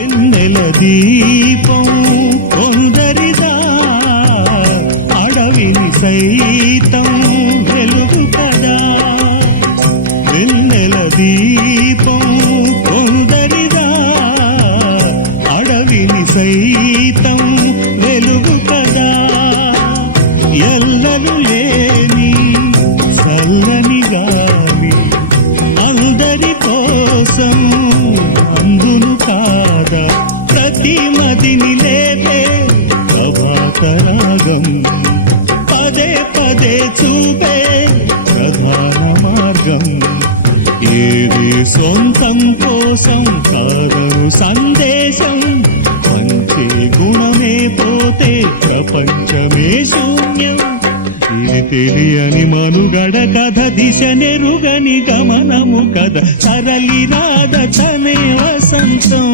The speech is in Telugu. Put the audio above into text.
వెన్నెల దీపం కొందరిదా, అడవిని సైతం వెలుగు కదా. వెన్నెల దీపం కొందరిదా, అడవిని సైతం వెలుగు కదా. ఎల్లలు లేని చల్లని గాలి అందరి కోసం అందును కాదా. ప్రతి మదిని లేదే ప్రభాతరాగం, పదే పదే చూపే ప్రధాన మార్గం. ఏది సొంతం కోసం కాదను సందేశం, మంచి గుణమే పోతే ప్రపంచమే శూన్యం. ఇది తెలియని మనుగడ కథ, దిశ నెరుగని గమనము కథ, సరళి రాధ తనే వసంతం.